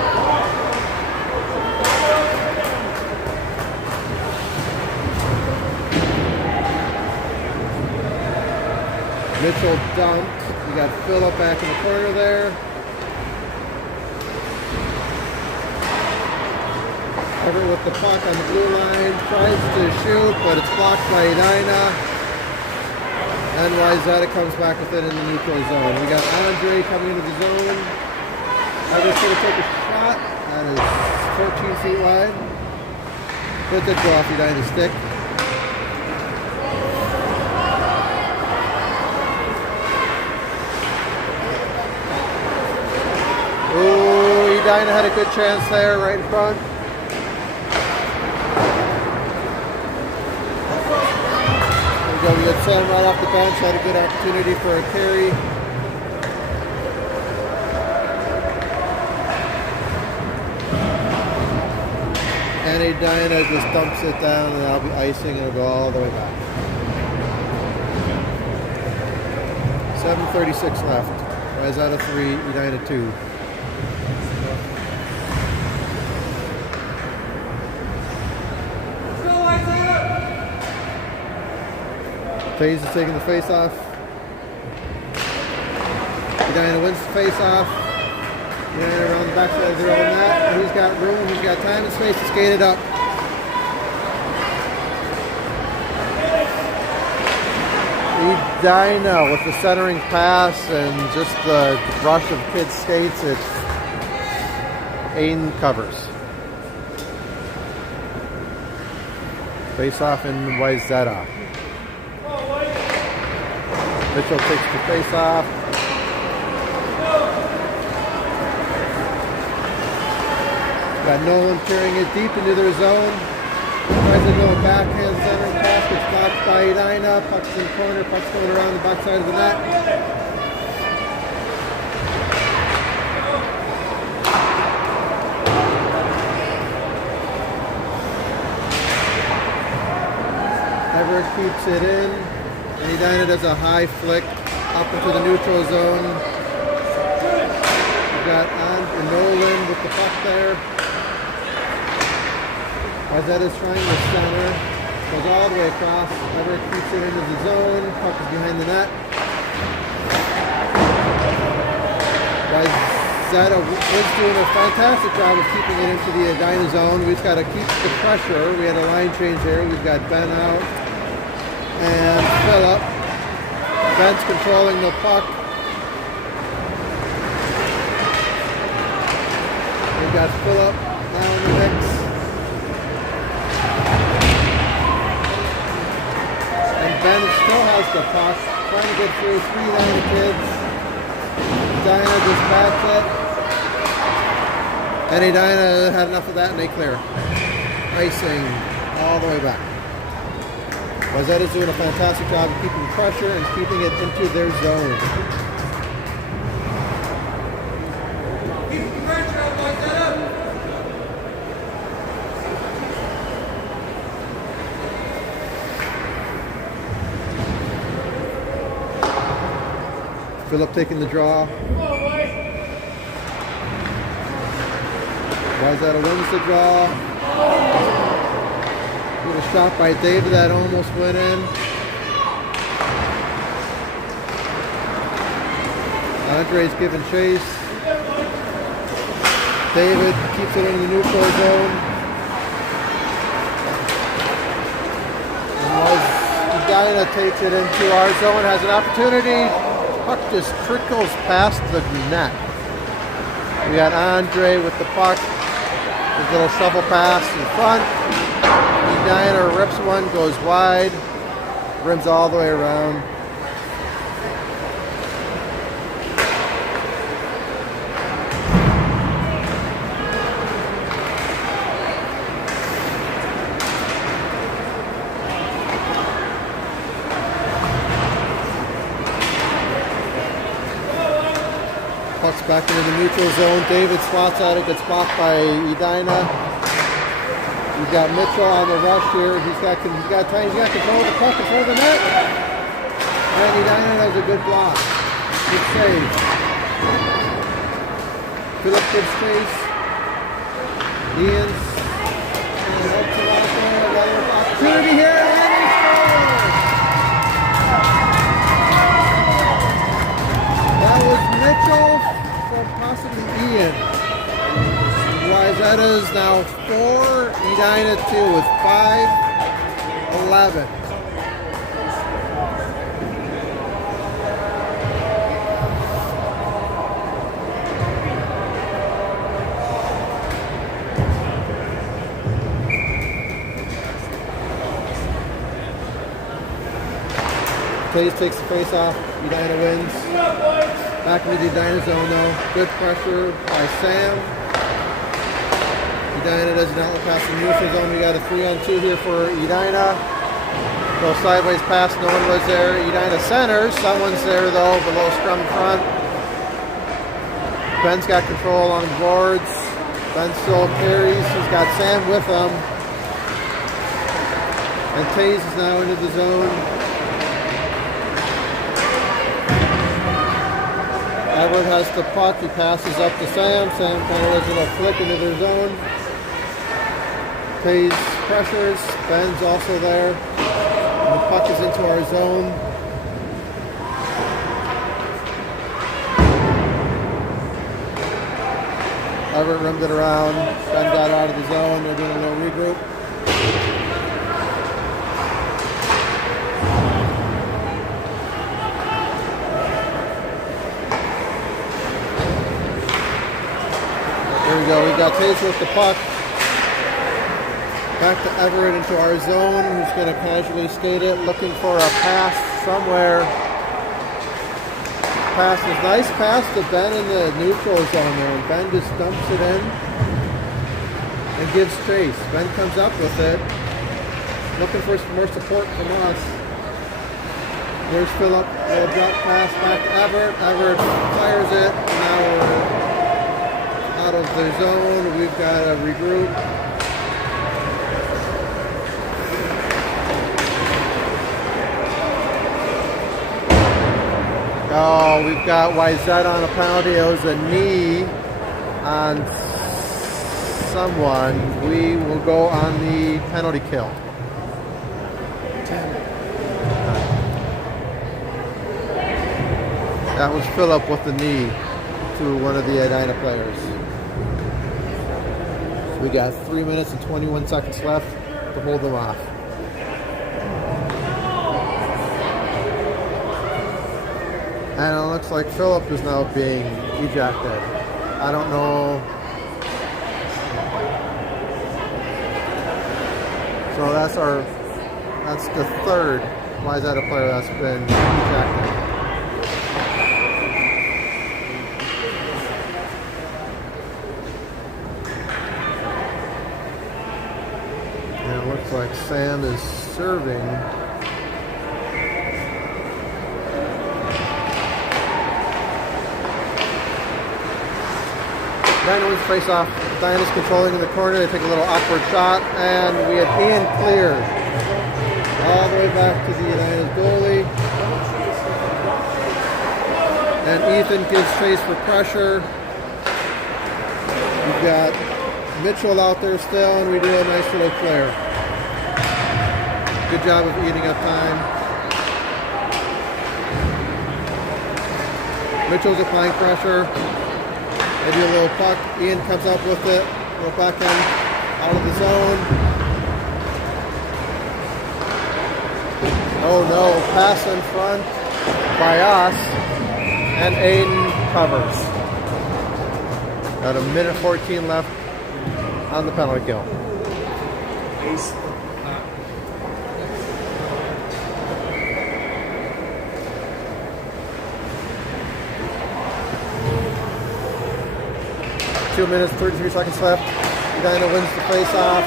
Mitchell dumped. We got Phillip back in the corner there. Everett with the puck on the blue line. Tries to shoot, but it's blocked by Edina. And Wayzata comes back with it in the neutral zone. We got Andre coming into the zone. Everett's going to take a shot. That is 14 feet wide. But did go off Edina's stick. Oh, Edina had a good chance there right in front. We got Sam right off the bench, had a good opportunity for a carry. And Edina just dumps it down, and I'll be icing, and it'll go all the way back. 7:36 left. Wayzata 3, Edina 2. Faze is taking the face off. Edina wins the face off. Edina around the backside of their own net. He's got room, he's got time and space to skate it up. Edina with the centering pass and just the rush of kids' skates. It's Aiden covers. Face off in Wayzata. Mitchell takes the face off. Got Nolan carrying it deep into their zone. Tries to go backhand center pass, gets blocked by Edina. Puck's in the corner, puck's going around the backside of the net. Everett keeps it in. And Edina does a high flick up into the neutral zone. We've got Nolan with the puck there. Wayzata's trying to center. Goes all the way across. Everett keeps it into the zone. Puck is behind the net. Wayzata is doing a fantastic job of keeping it into the Edina zone. We've got to keep the pressure. We had a line change here. We've got Ben out. And Phillip. Ben's controlling the puck. We've got Phillip now in the mix. And Ben still has the puck. Trying to get through 3 Edina kids. Edina just bats it. And Edina had enough of that and they clear. Icing all the way back. Wayzata's doing a fantastic job of keeping pressure and keeping it into their zone. Keep the pressure on Wayzata. Phillip taking the draw. Wayzata wins the draw. Good shot by David that almost went in. Andre's giving chase. David keeps it in the neutral zone. And Edina takes it into our zone, has an opportunity. Puck just trickles past the net. We got Andre with the puck. His little shovel pass in front. Edina rips one, goes wide, rims all the way around. Gets back into the neutral zone. David swats at it, gets blocked by Edina. We've got Mitchell on the rush here. He's got control of the puck in front of the net. And Edina has a good block. Good save. Philip gives chase. Ian's up to another opportunity here, and he scores! That was Mitchell from possibly Ian. Wayzata is now 4, Edina 2 with 5-11. Taze takes the face off, Edina wins. Back into the Edina zone though. Good pressure by Sam. Edina does not look past the neutral zone. We got a 3-on-2 here for Edina. Go sideways pass, no one was there. Edina centers, someone's there though, below scrum in front. Ben's got control along the boards. Ben still carries, he's got Sam with him. And Taze is now into the zone. Everett has the puck, he passes up to Sam. Sam kind of does a little flick into their zone. Taze pressures, Ben's also there. And the puck is into our zone. Everett rimmed it around. Ben got out of the zone, they're doing a little regroup. There we go, we got Taze with the puck. Back to Everett into our zone, who's going to casually skate it, looking for a pass somewhere. Pass is nice pass to Ben in the neutral zone there, and Ben just dumps it in and gives chase. Ben comes up with it, looking for some more support from us. There's Philip, a drop pass back to Everett. Everett fires it, now we're out of the zone. We've got to regroup. Oh, we've got Wayzata on a penalty. It was a knee on someone. We will go on the penalty kill. That was Philip with the knee to one of the Edina players. We got 3 minutes and 21 seconds left to hold them off. And it looks like Philip is now being ejected. I don't know. So that's the third Wayzata player that's been ejected. And it looks like Sam is serving. Edina wins the face off. Edina's controlling in the corner. They take a little awkward shot, and we had Ian cleared all the way back to the Edina's goalie. And Ethan gives chase for pressure. We've got Mitchell out there still, and we do a nice little clear. Good job of eating up time. Mitchell's applying pressure. They do a little puck. Ian comes up with it. Little backhand out of the zone. Oh no, pass in front by us. And Aiden covers. Got a minute 14 left on the penalty kill. Ace. 2 minutes, 33 seconds left. Edina wins the face-off,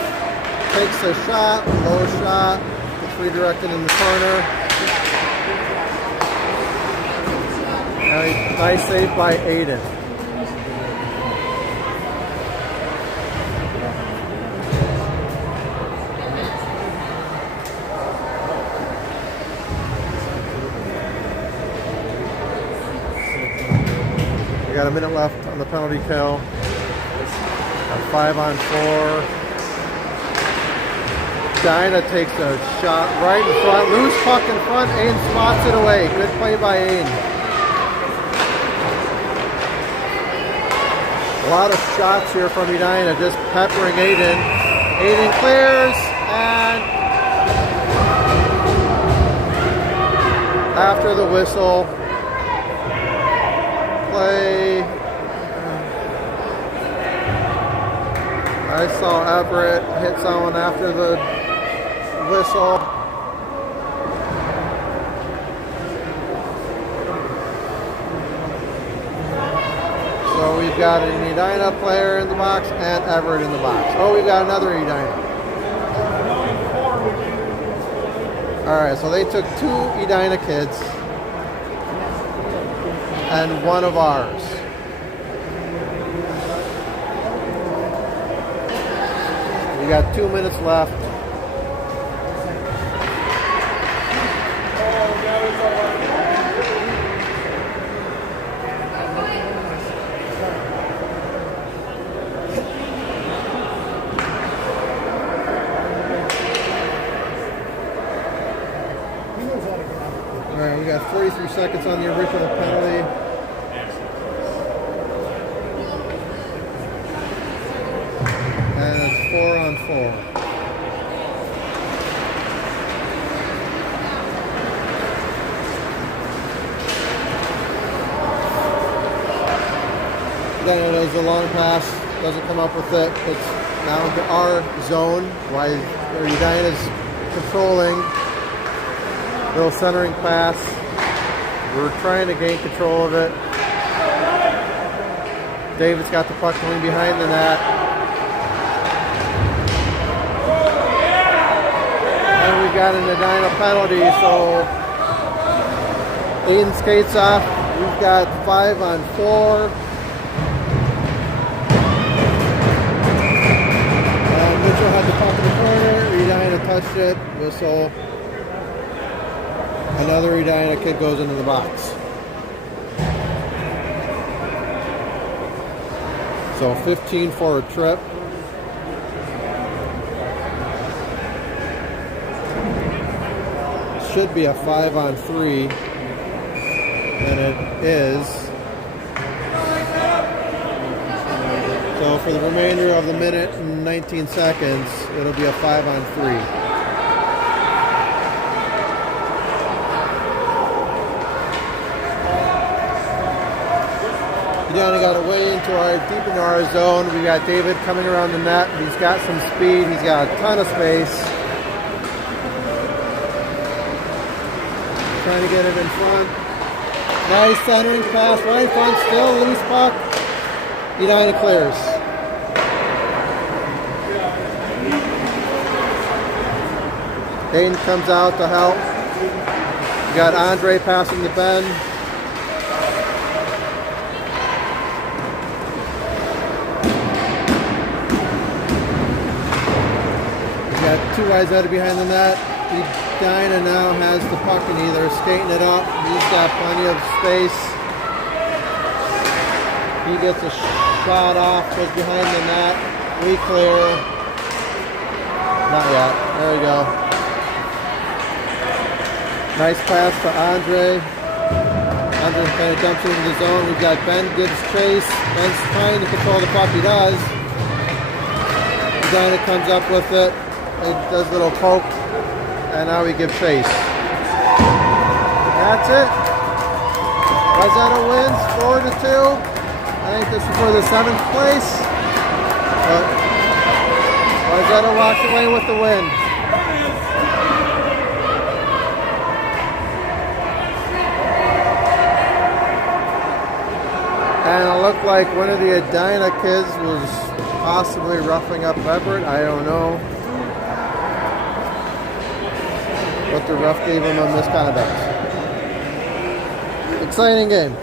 takes a shot, low shot, it's redirected in the corner. Nice save by Aiden. got a minute left on the penalty kill. 5-on-4. Edina takes a shot right in front. Loose puck in front. Ain spots it away. Good play by Ain. A lot of shots here from Edina, just peppering Aiden. Aiden clears, and after the whistle, play. I saw Everett hit someone after the whistle. So we've got an Edina player in the box and Everett in the box. Oh, we've got another Edina. Alright, so they took 2 Edina kids and 1 of ours. We got 2 minutes left. Alright, we got 43 seconds on the original penalty. And it's 4-on-4. Then it is a long pass, doesn't come up with it. It's now into our zone, while Edina's controlling. Little centering pass. We're trying to gain control of it. David's got the puck going behind the net. And we got an Edina penalty, so Aiden skates off. We've got 5-on-4. Mitchell had the puck in the corner. Edina touched it. Whistle. Another Edina kid goes into the box. So 15 for a trip. Should be a 5-on-3. And it is. So for the remainder of the minute and 19 seconds, it'll be a 5-on-3. Edina got away deep into our zone. We got David coming around the net. He's got some speed. He's got a ton of space. Trying to get it in front. Nice centering pass right in front. Still loose puck. Edina clears. Aiden comes out to help. We got Andre passing the Ben. Got 2 Wayzata behind the net. Edina now has the puck and either skating it up. He's got plenty of space. He gets a shot off, goes behind the net. We clear. Not yet. There we go. Nice pass to Andre. Andre kind of dumps into the zone. We've got Ben gives chase. Ben's trying to control the puck. He does. Edina comes up with it. It does a little poke, and now we give chase. That's it. Wayzata wins 4-2. I think this is for the 7th place. But Wayzata walks away with the win. And it looked like one of the Edina kids was possibly roughing up Everett. I don't know. But the ref gave him a misconduct. Exciting game.